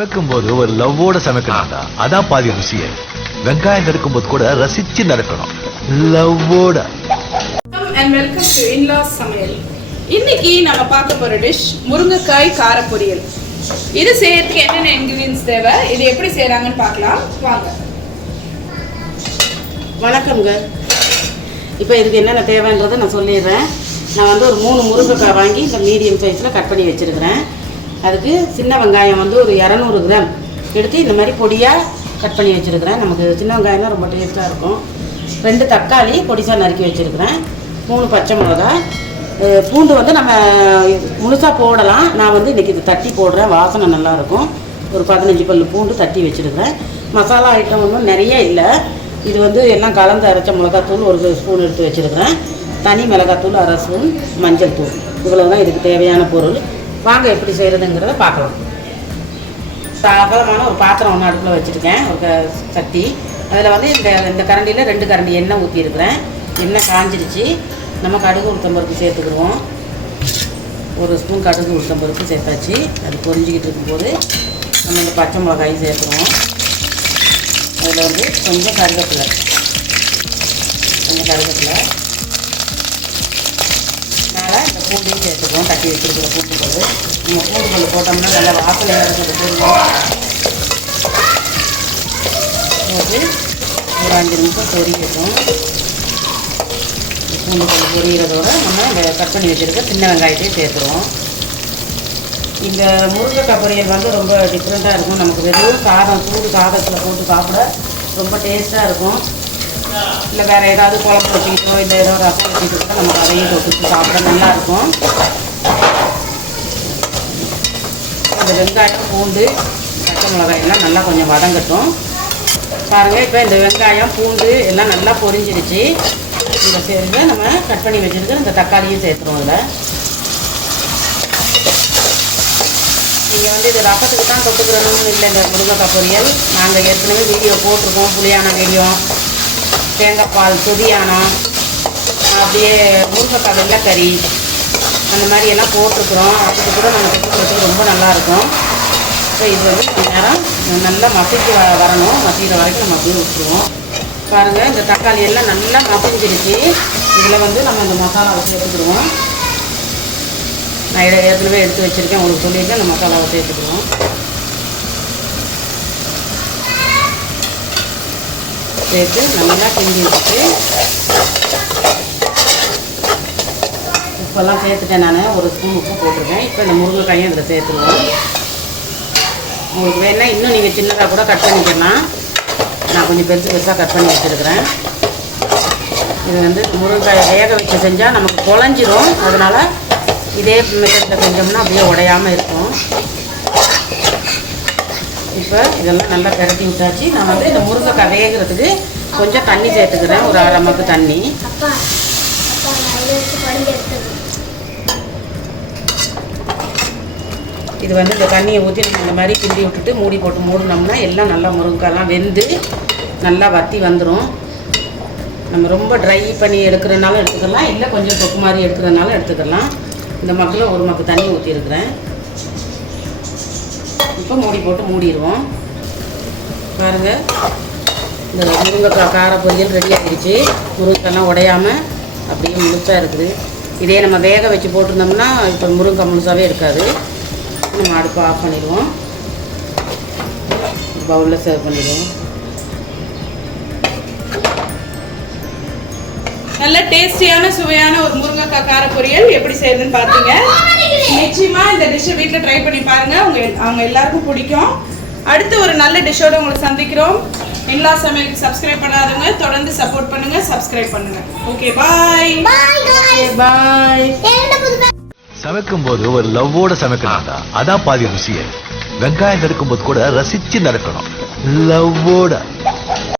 சமைக்கும் போது ஒரு லவ்வோட சமைக்கணும்டா. அதான் பாதி ருசியே. வெங்காயம் நறுக்கும் போது கூட ரசிச்சு நடக்கணும், லவ்வோட. அண்ட் வெல்கம் டு இன்லாஸ் சமையல். இன்னைக்கு நம்ம பார்க்க போற டிஷ் முருங்கைக்காய் கார பொரியல். இது செய்யறதுக்கு என்னென்ன இன்கிரீடியன்ஸ் தேவை, இது எப்படி செய்யறாங்கன்னு பார்க்கலாம் வாங்க. வணக்கம்ங்க. இப்போ இதுக்கு என்னென்ன தேவைன்றதை நான் சொல்லிடுறேன். நான் வந்து ஒரு 3 முருங்கைக்காய் வாங்கி இந்த மீடியம் சைஸில் கட் பண்ணி வச்சுருக்கிறேன். அதுக்கு சின்ன வெங்காயம் வந்து ஒரு 200 கிராம் எடுத்து இந்த மாதிரி பொடியாக கட் பண்ணி வச்சுருக்கிறேன். நமக்கு சின்ன வெங்காயம் தான் ரொம்ப டேஸ்ட்டாக இருக்கும். 2 தக்காளி பொடிசாக நறுக்கி வச்சுருக்கிறேன். 3 பச்சை மிளகா. பூண்டு வந்து நம்ம முழுசாக போடலாம். நான் வந்து இன்றைக்கி இது தட்டி போடுறேன், வாசனை நல்லாயிருக்கும். ஒரு 15 பல் பூண்டு தட்டி வச்சுருக்கிறேன். மசாலா ஐட்டம் ஒன்றும் நிறைய இல்லை. இது வந்து எல்லாம் கலந்து அரைச்ச மிளகாத்தூள் 1 ஸ்பூன் எடுத்து வச்சுருக்கிறேன். தனி மிளகாத்தூள் 1/2 ஸ்பூன், மஞ்சள் தூள். இவ்வளோ தான் இதுக்கு தேவையான பொருள். வாங்க எப்படி செய்கிறதுங்கிறத பார்க்கலாம். அகலமான ஒரு பாத்திரம் ஒன்று அடுப்பில் வச்சுருக்கேன், ஒரு சட்டி. அதில் வந்து இந்த கரண்டியில் 2 கரண்டி எண்ணெய் ஊற்றிருக்கிறேன். எண்ணெய் காஞ்சிடுச்சு. நம்ம கடுகு உளுத்தம்பருப்பு சேர்த்துக்குருவோம். 1 ஸ்பூன் கடுகு உளுத்தம்பருப்பு சேர்த்தாச்சு. அது பொரிஞ்சிக்கிட்டு இருக்கும்போது நம்ம இந்த பச்சை மிளகாயும் சேர்த்துருவோம். அதில் வந்து கொஞ்சம் கருவேப்பிலை மேலே இந்த பூண்டையும் சேர்த்துக்குவோம். தட்டி வச்சுருக்கிற பூண்டு போது நம்ம பூண்டு பல் போட்டோம்னா நல்லா வாசனையாக இருக்கிற பூண்டு போட்டு ஒரு 5 நிமிஷம் பொரியட்டும். பூண்டு பல் பொரியிறதோட நம்ம கட் பண்ணி வச்சுருக்க சின்ன வெங்காயத்தையும் சேர்த்துருவோம். இந்த முருங்கைக்காய் பொரியல் வந்து ரொம்ப டிஃப்ரெண்ட்டாக இருக்கும். நமக்கு வெறும் சாதம், சூடு சாதத்தில் போட்டு சாப்பிட ரொம்ப டேஸ்ட்டாக இருக்கும். இல்லை வேறு ஏதாவது குழம்பு வச்சுக்கிட்டோ இல்லை ஏதோ ரசம் வச்சுக்கிட்டோ நமக்கு அதையும் தொட்டு சாப்பிட நல்லாயிருக்கும். அந்த வெங்காயம், பூண்டு, பச்சை மிளகாயெல்லாம் நல்லா கொஞ்சம் வதங்கட்டும். பாருங்கள், இப்போ இந்த வெங்காயம், பூண்டு எல்லாம் நல்லா பொரிஞ்சிடுச்சு. இந்த சேர்ந்து நம்ம கட் பண்ணி வச்சுருக்க இந்த தக்காளியும் சேர்த்துருவோம். அதில் நீங்கள் வந்து இது ரசத்துக்கு தான் தொட்டுக்கிறணும்னு இல்லை. இந்த முருங்கைக்காய் பொரியல் நாங்கள் ஏற்கனவே வீடியோ போட்டிருக்கோம். புளியான வீடியோ, தேங்காய் பால், புதியானம், அப்படியே முருங்கைக்காய் வெள்ளைக்கறி, அந்த மாதிரி எல்லாம் போட்டிருக்குறோம். அதுக்கு கூட நம்ம தொட்டுக்கிறதுக்கு ரொம்ப நல்லாயிருக்கும். ஸோ இது வந்து கொஞ்சம் நேரம் நல்லா மசிச்சு வரணும். மசிக்கிற வரைக்கும் நம்ம அப்படியே விட்டுருவோம். பாருங்கள், இந்த தக்காளி எல்லாம் நல்லா மசிஞ்சிருச்சு. இதில் வந்து நம்ம இந்த மசாலாவை சேர்த்துக்கிடுவோம். நான் ஏற்கனவே எடுத்து வச்சுருக்கேன், உங்களுக்கு சொல்லியிருக்கேன். அந்த மசாலாவை சேர்த்துக்குவோம். சேர்த்து நல்லா கிண்டி வச்சுட்டு உப்பெல்லாம் சேர்த்துட்டேன். நான் 1 ஸ்பூன் உப்பு போட்டிருக்கேன். இப்போ இந்த முருங்கைக்காயும் இதில் சேர்த்துருவோம். உங்களுக்கு வேணா இன்னும் நீங்கள் சின்னதாக கூட கட் பண்ணிக்கலாம். நான் கொஞ்சம் பெருசாக கட் பண்ணி வச்சுருக்கிறேன். இது வந்து முருங்கைக்காயை வேக வச்சு செஞ்சால் நமக்கு குழஞ்சிரும். அதனால் இதே மெத்தடில் செஞ்சோம்னா அப்படியே உடையாமல் இருக்கும். இப்போ இதெல்லாம் நல்லா பிரட்டி விட்டாச்சு. நான் வந்து இந்த முருங்கைக்காய் வேகிறதுக்கு கொஞ்சம் தண்ணி சேர்த்துக்கிறேன், ஒரு 1/2 மக்கு தண்ணி. இது வந்து இந்த தண்ணியை ஊற்றி நம்ம இந்த மாதிரி கிண்டி விட்டுட்டு மூடி போட்டு மூடினோம்னா எல்லாம் நல்லா முருங்கைக்காய்லாம் வெந்து நல்லா வற்றி வந்துடும். நம்ம ரொம்ப ட்ரை பண்ணி எடுக்கிறனாலும் எடுத்துக்கலாம், இல்லை கொஞ்சம் தொக்கு மாதிரி எடுக்கிறனாலும் எடுத்துக்கலாம். இந்த மக்கில் 1 மக்கு தண்ணி ஊற்றிருக்கிறேன். இப்போ மூடி போட்டு மூடிடுவோம். பாருங்கள், இந்த முருங்கைக்காய் கார பொரியல் ரெடி ஆகிடுச்சு. முருங்கைக்காய்லாம் உடையாமல் அப்படியே முழுசாக இருக்குது. இதே நம்ம வேக வச்சு போட்டிருந்தோம்னா இப்போ முருங்கைக்காய் முழுசாகவே இருக்காது. நம்ம அடுப்பை ஆஃப் பண்ணிடுவோம். பவுலில் சர்வ் பண்ணிடுவோம். நல்ல டேஸ்டியான சுவையான ஒரு முருங்கைக்காய் கார பொரியல் எப்படி செய்யறதுன்னு பார்த்தீங்க. நிச்சயமா இந்த டிஷ்ஷை வீட்டில் ட்ரை பண்ணி பாருங்க, அவங்க எல்லாருக்கும் பிடிக்கும். அடுத்து ஒரு நல்ல டிஷ்ஷோட உங்களை சந்திக்கிறோம். இன்லாஸ் சமையலுக்கு சப்ஸ்கிரைப் பண்ணாதவங்க தொடர்ந்து சப்போர்ட் பண்ணுங்க, சப்ஸ்கிரைப் பண்ணுங்க. ஓகே, பாய் பாய். சமைக்கும் போது ஒரு லவ்வோட சமைக்கணும்டா. அதான் பாதி ருசியே. வெங்காயம் நறுக்கும் போது கூட ரசிச்சு நடக்கணும், லவ்வோட.